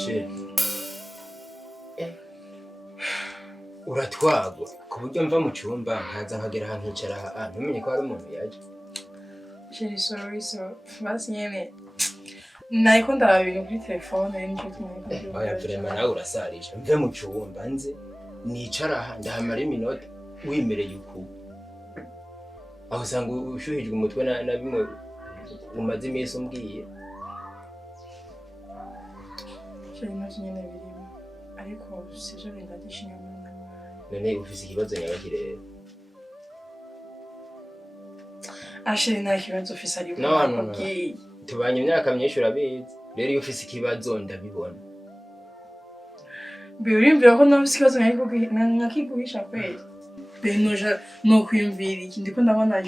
Shit. Uratwagwa ku buryo mva mu cyumba nkaza nkagera ahantu hicara ntumenye ko hari umuntu yaje. Shit, sorry, basi nyene nariko ndaraba ibintu kuri telefone n'icyo tumwe. Oya vraiment nawe urasarisha mve mu cyumba nze nicara aha ndahamara iminota wimereye uku. Aho usanga ushuhijwe umutwe na bimwe umaze iminsi umbwiye. Shit, nyene birimo ariko sije bindadishinya mu none ufise ikibazo nyabakire. Ashiri nta kibazo ufise ari no. Tubanye imyaka myinshi urabizi. Rero iyo ufise ikibazo ndabibona. Birimvira ko nafise ikibazo nkakiguhisha kweli. Benoja no kwiyumvira iki ndiko ndabona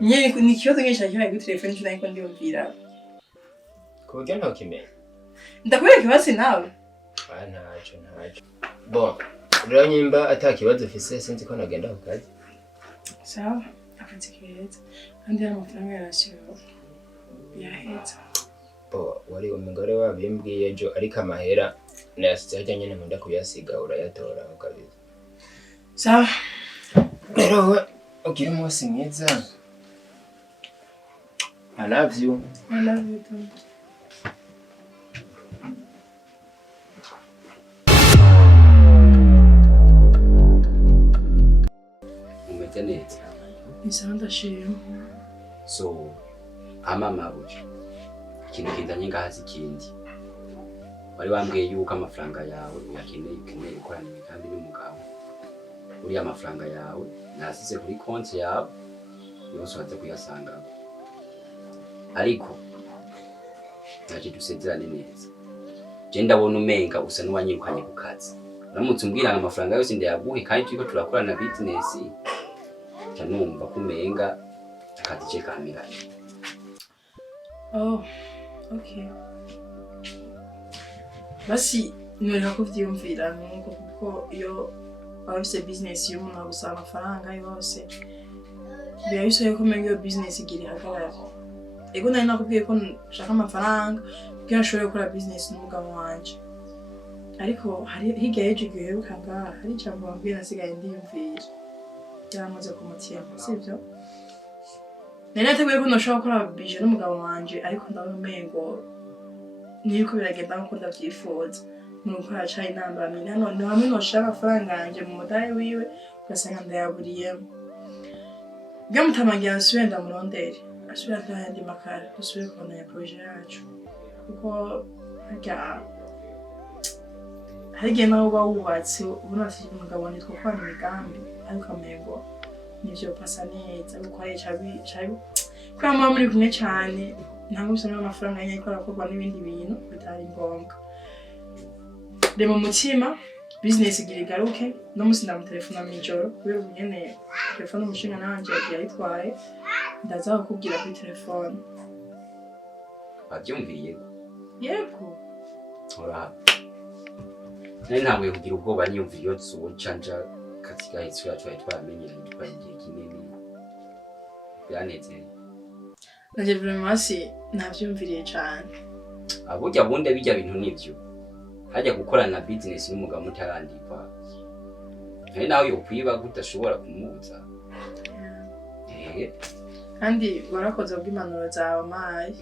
nyene ni ikibazo nyinshi cyane kuri telefone cyo niko ndiyumvira. Ko buryo ntakimenya. Ndakubwira ikibazo nawe. Ntacyo. Bon, rero nyimba atakibazo ufise sinzi ko nagenda ku kazi. Sawa, afite kiretse. Kandi amafaranga yarashyira. Yahetse. Wari umugore wabimbwiye ejo ariko amahera nayasize hajya nyene nkunda kuyasiga urayatora ukabiza. Sawa. Rero ugira umunsi mwiza. I love you. I love you too. Umeze neza. Nisanga ndashima. So amama buji ikintu kinzanye ngahazi ikindi wari wambwiye yuko amafaranga yawe ukeneye gukorana imigambi n'umugabo. Uriya amafaranga yawe nasize kuri konti yawe yose waza kuyasanga, ariko naje dusezerane neza. Je ndabona umenga usa n'uwanyirukanye ku kazi. Uramutse umbwira amafaranga yose ndayaguhe kandi turiko turakorana business numva ko umenga akazi je kamiranye. Oh, okay. Basi nureka kuvyumvira nuko kuko iyo bafise business y'umuntu agusaba amafaranga yose biba bisoye ko menga iyo business igira ihagarara. Ego nari nakubwiye ko nshaka amafaranga kugira nshobore gukora business n'umugabo wanje, ariko hirya y'ejo igihe heruka ngaha hari ijambo wambwiye nasigaye ndiyumvira byamaze ku mutima, sibyo? Nari nateguye ko nashobora gukora bije n'umugabo wanje ariko ndabona umengo niko biragenda nkuko ndavyifuza. Nuko hacaye intambamyi none hamwe noshaka amafaranga yanje mu mudari wiwe ugasanga ndayaburiyemo. Bwamutamangira nsubire ndamurondere asubire atahandi makara dusubire kubandanya projet yacu kuko hari igihe nawe uba wubatse ubona ati umugabo wanjye twakorana imigambi ariko amengo nivyo pasa neza kuko ari cabi kwa mama muri kumwe cyane ntabwo usanga amafaranga yanjye akora akorwa n'ibindi bintu bitari ngombwa. Reba mutima business igira igaruke no musi ndamutelefona mw'ijoro kubera ubunyene telefone umushinga nanje yagiye ayitwaye ndaza kukubwira kuri telefone. Wabyumviriye? Yego. Ora. Ntabwo kugira ubwoba niyumvira iyo tsucanja katika hitsu yacu twamenyeranye twagiye kinini. Byaneze. Naje vraiment navyumviriye cyane. Aburya bunde bijya bintu nivyo. Hajya gukorana business n'umugabo mutarandikwa. Hari nawe yo kwiba gutashobora kumubuza. Kandi warakoze bw'impanuro zawe mayi.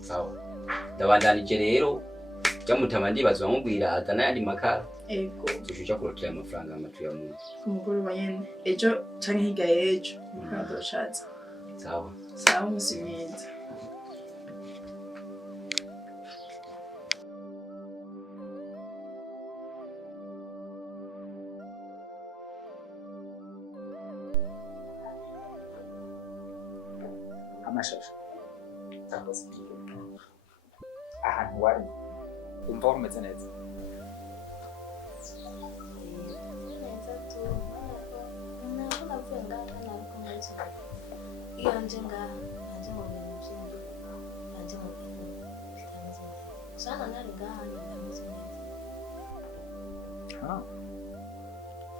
Sawa. Ndabandanije rero byamutama ndibazwa mubwira atana yandi makara. Ego. Tushuje kurotera amafaranga amatu ya muntu. Kumuguru banyene ejo canke higa ejo mukadoshatse. Sawa. Sawa musimwiza. Amashasha ahantu wari umva umeze neza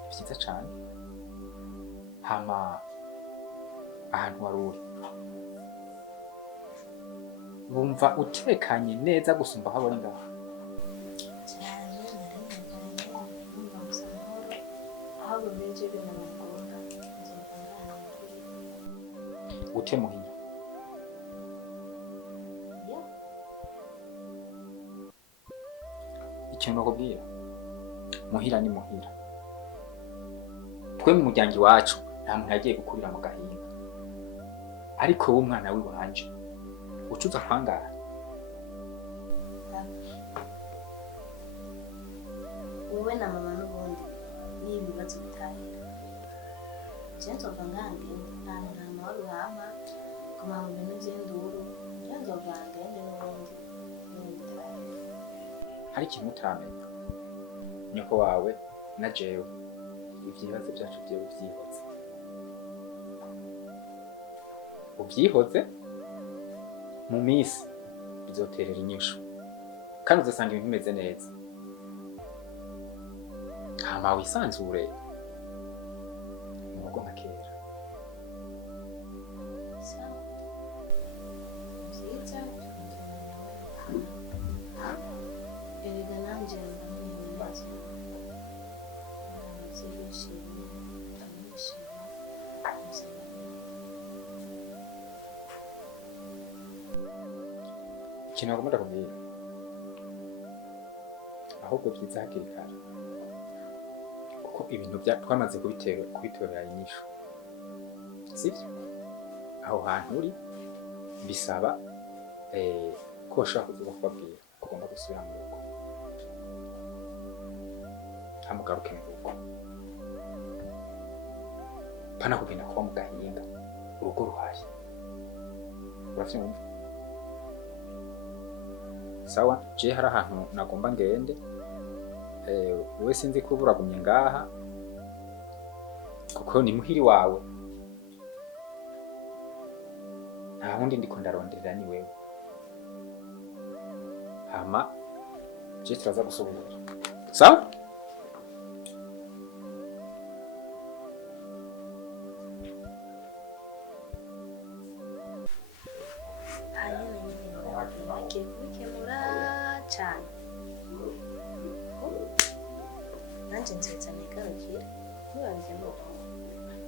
byiza cyane. Hama ahantu wari uri wumva utekanye neza gusumba aho uri ngaho? ikintu nakubwira muhira ni muhira. Twe mu muryango iwacu nta muntu yagiye gukurira mu gahinga, ariko wowe umwana w'iwanje ucuza kwangara. Wowe na mama n'ubundi n'ibibazo bitahera. Nzova ngange nta mahoro hama kuma mu bintu by'induru. Nzova ngende n'ubundi bitahera. Hari ikintu utaramenya, nyoko wawe na jewe ibibazo byacu byewe byihoze. Ubyihoze mu minsi bizoterera inyishu kandi uzasanga ibintu bimeze neza. Hama wisanzure mu rugo nka kera. Erega nanje ndamwibaza. Ikintu nagomba ndakubwira ahubwo byiza hakiri kare, kuko ibintu twamaze kubitorera inyishu, sibyo? Aho hantu uri bisaba ko ushobora kuza kubabwira ko ugomba gusubira mu rugo, ntamugaruke mu rugo, pana kugenda kuba mu gahinga urugo ruhaye. Uravyumva? Sawa, je hari ahantu nagomba ngende, wowe sinzi ko buragumye ngaha kuko ni muhiri wawe, nta wundi ndiko ndaronderera ni wewe. Hama je turaza gusubira, sawa? Cyane nanjye nzitsa nigarukira ntibabize nuko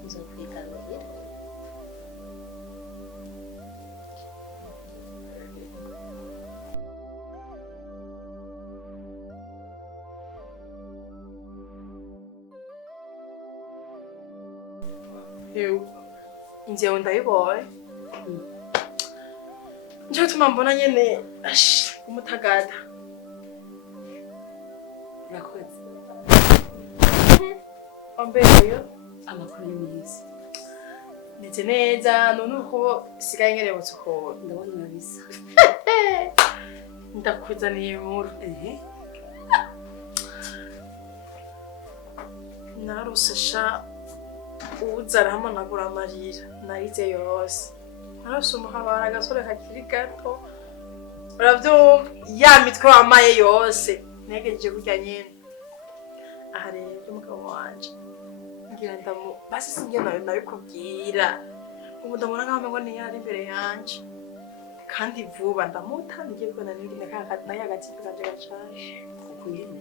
nzokwigarukira. inzu yawe ndayiboye nje gutuma mbona nyene umutagata. Urakoze. Ambeyo Amakuru ni meza. ndetse neza none uko sigaye ngerebutse uko Ndabona urabisa. ndakuzaniye inkuru. Narose sha uza arahamanagura amarira narize yose. Narose umuhabara agasore kakiri gato, uravyumva ya mitwe wamaye yose negeje kurya nyene. Aha rero umugabo wanje ngira basi singe nabikubwira, ubu ndamubona nkaho ngo ntiyari imbere yanje kandi vuba ndamuta ngiye kubona n'ingine nayo agatsipa kanje gashaje. Kuko nyene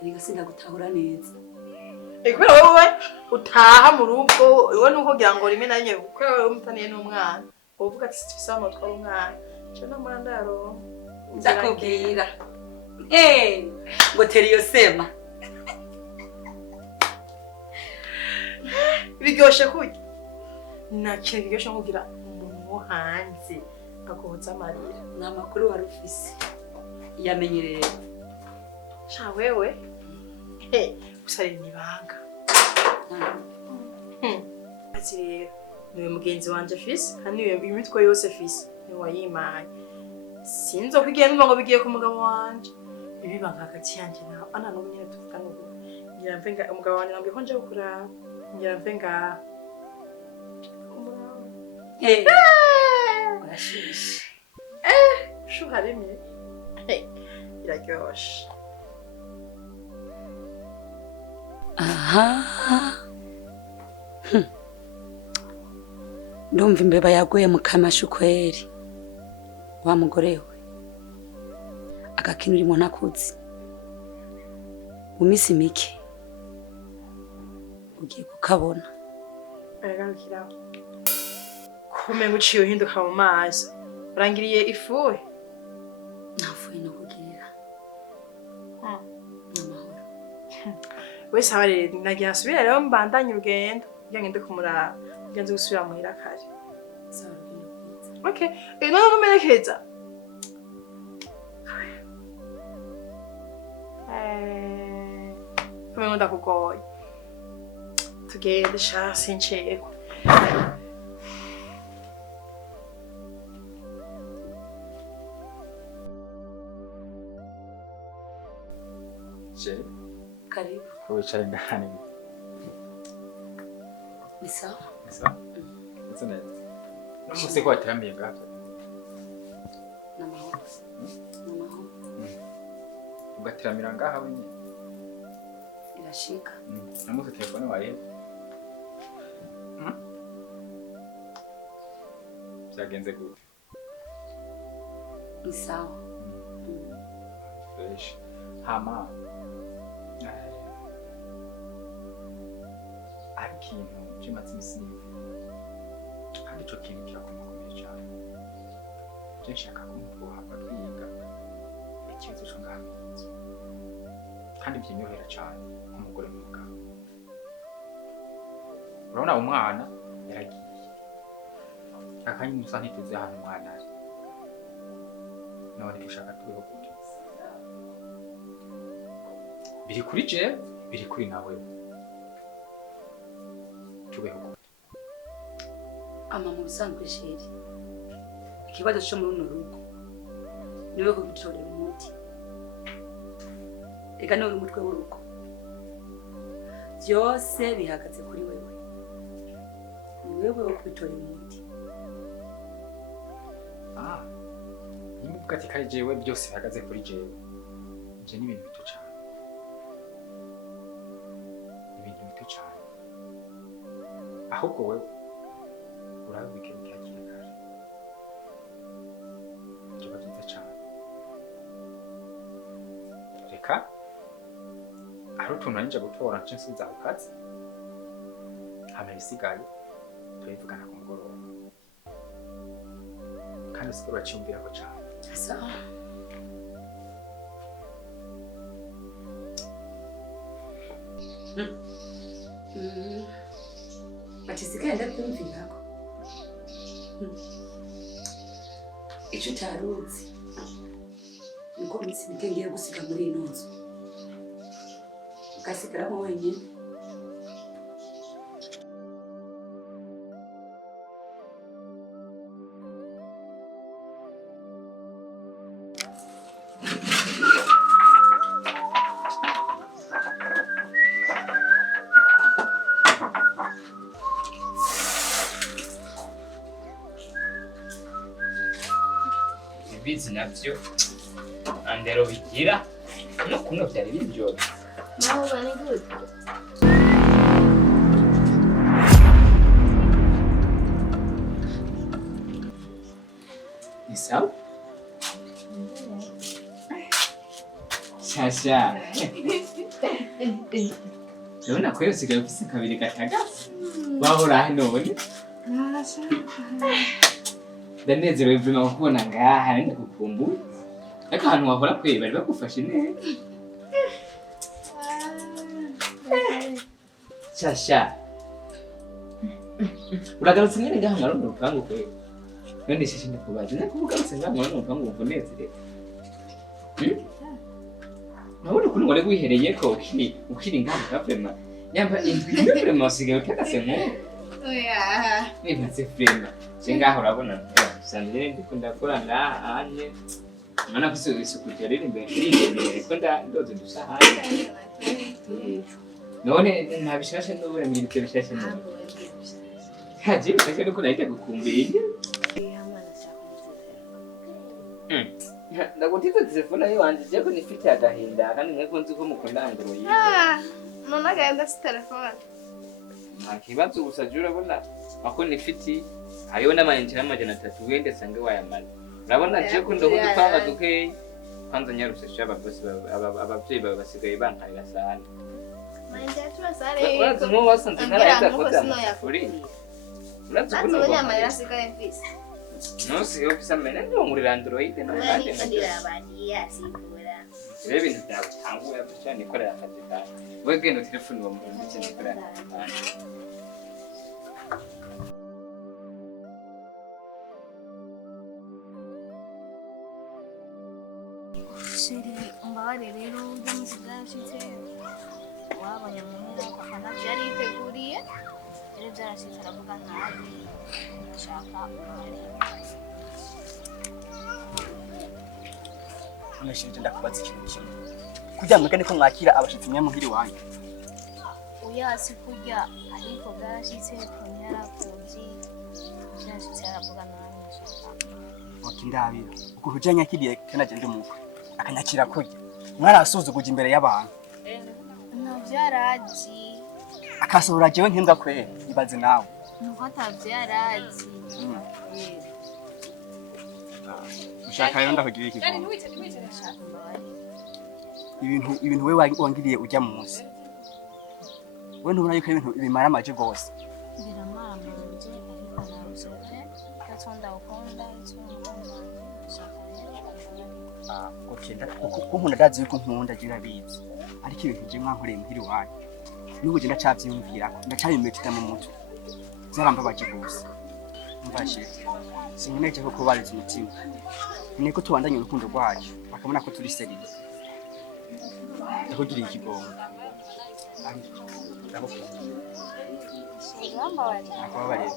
erega sindagutahura neza. Kubera wowe utaha mu rugo iwe nuko kugira ngo rimwe na rimwe kuko wowe umutaniye n'umwana uvuga ati sifisa amutwara umwana cyo namura ndaro Ndakubwira ngo teri yo sema biryoshe kurya nta kintu kiryoshe nko kugira umuntu wo hanze akohotsa amarira. ni amakuru wari ufise yamenyereye. Sha wewe gusa rero nibanga ati rero niwe mugenzi wanje afise kandi niwe imitwe yose afise niwe wayimaye. Sinzo kwigiye numva ngo bigiye ku mugabo wanje ibibanga hagati yanje nawe ana n'ubu nyene tuvuga ngo ngira mvenga umugabo wanje nambye ko nje gukura ngira mvenga Urashishe. shu harimi iraryoshe. Aha. Ndumva imbeba yaguye mu kamashu kweri. Wa mugore we. Agakino urimo nakuzi. Mu minsi mike. Ugiye kukabona. Aragarukiraho. Kumenga uciye uhinduka mu maso. Urangiriye ifuhe? Nafuye no kugira. wese abare nagira asubira rero mbandanye urugendo kugira ngende kumuraba kugira nze gusubira muhira kare. Okay, none mumerekeza. Come ndakugoye. Tugende sha sincheko. Je, Karibu. wicaye ndahani. Ni sawa? Sawa. Nzi neza. N'umunsi ko wateramiye ngaho. N'amahoro. N'amahoro. Ugateramira ngaha wenyine. Irashika. Namuze telefone waye. Byagenze gute? Ni sawa. Fresh. Hama. Ari ikintu kimaze iminsi kandi ico kintu kirakomeye cyane. Je nshaka kumuha twiga ikibazo cyo ngahaminzi kandi byinyohera cyane nk'umugore n'umugabo. Urabona umwana yaragiye akanya umusa ntituzi ahantu umwana ari, none dushaka tubeho gute? Biri kuri je, biri kuri nawe. Tubeho gute? Ama mu bisanzwe sheri. Ikibazo cyo muri runo rugo niwe kubitorera umuti. Ega niwe uri umutwe w'urugo. Byose bihagaze kuri wewe. Niwewe wo kubitorera umuti. Nimuvuga ati kare jewe byose bihagaze kuri jewe. Je ni ibintu bito cyane. Ibintu bito cyane. Ahubwo wewe urabike bikakira kare. Byoba byiza cyane. Reka ari utuntu ninja gutora nce nsubiza ku kazi. Hama ibisigaye turivugana ku mugoroba. Kandi usigura cyumvira ko cyane. Sawa. Batisigaye ndabyumvirako. Icyo utaruzi niko iminsi mike ngiye gusiga muri ino nzu ugasigaramo wenyine. Ibizi navyo andero bigira no kuno byari biryoshye. No, very good. Ni sawa? Shasha. Urabona ko yose usigaye ufise kabiri gatagase. Wahora hano none? Ndanezerewe vuba kubona ngaha ndagukumbuye. Ariko ahantu wahora kwe bari bagufashe neza. Shasha. Uragarutse nyine ngaha mwari mu rupangu kwe. None shasha ndakubaza nakubugarutse ngaha mwari mu rupangu uvunezerewe. Nabona ukuntu wari wihereye ko ukiri ngaha kavema. Nyamba indwi vrema usigaye utakase mu. Oya. Nibatse vrema. Singaho urabona sanire ndikunda kora anye. Mana kuso isuku ryari imbere ko ndoze dusahane. None ntabishashe ndobora mu bitero bishashe none. Haje bishashe nuko nahita gukumbuye. Ndagutiza telefone yo wanje je ko nifite agahinda kandi mweko nzi ko mukunda Android. None agenda si telefone. Akibazo gusa jura bona ako nifiti hariho n'amayinite y'amajana 3 wende sange wayamara. Urabona je ko ndo kudupanga duke kwanza nyaruse shaba boss abavyeyi baba basigaye bankarira sana. Mayinite turasare. Urazi mu wasanze naraza koza kuri. Urazi kuno ngo amarira asigaye mfise. No si yo bisa mena ndo muri Android no kandi ndira abandi yasikura. rero ibintu byawe tanguye cyane nikorera akazi kawe wewe genda telefone uwo muntu cyane nikorera akazi sheri umbabare rero ujya musiga yashitse wabonye muhira papa navyo yari yiteguriye rero vyarashitse aravuga ntabi ndashaka umwari Ameshinje ndakubaza ikintu kimwe. Kugira mwege niko mwakira abashitsi mwe muhiri wanyu. uyasi kurya ariko bwarashitse kunyara kuzi vyarashitse aravuga ntabi ndashaka Wakindabira. Ukuntu ujya nyakiriye kana je ndi mukwe. Akanyakira kurya. Mwarasuzuguje imbere y'abantu. navyo yarazi Akasohora jewe nk'imbwa kwe. Ibaze nawe. nuko atavyo yarazi Ushaka rero ndakugira iki? ndashaka umwari Ibintu we wangiriye ujya munsi. We ntubona yuko ibintu bimara amaje gose. biramara manje ariko narusete gatonda ukunda icyo ndashaka rero Okay, kuko ndazi yuko nkunda gira bizi. Ariko ibintu je mwankoreye muhiri wanyu. Nuko je ndacavyumvira, ndacabimetita mu mutwe. Zarambabaje gose. Mvashe. Sinkeneye ko kubariza umutima. Niko tubandanye urukundo rwacu, bakabona ko turi serious. Ndakugiriye ikigongo. Ndabukunda. Urambabariye Nakubabariye.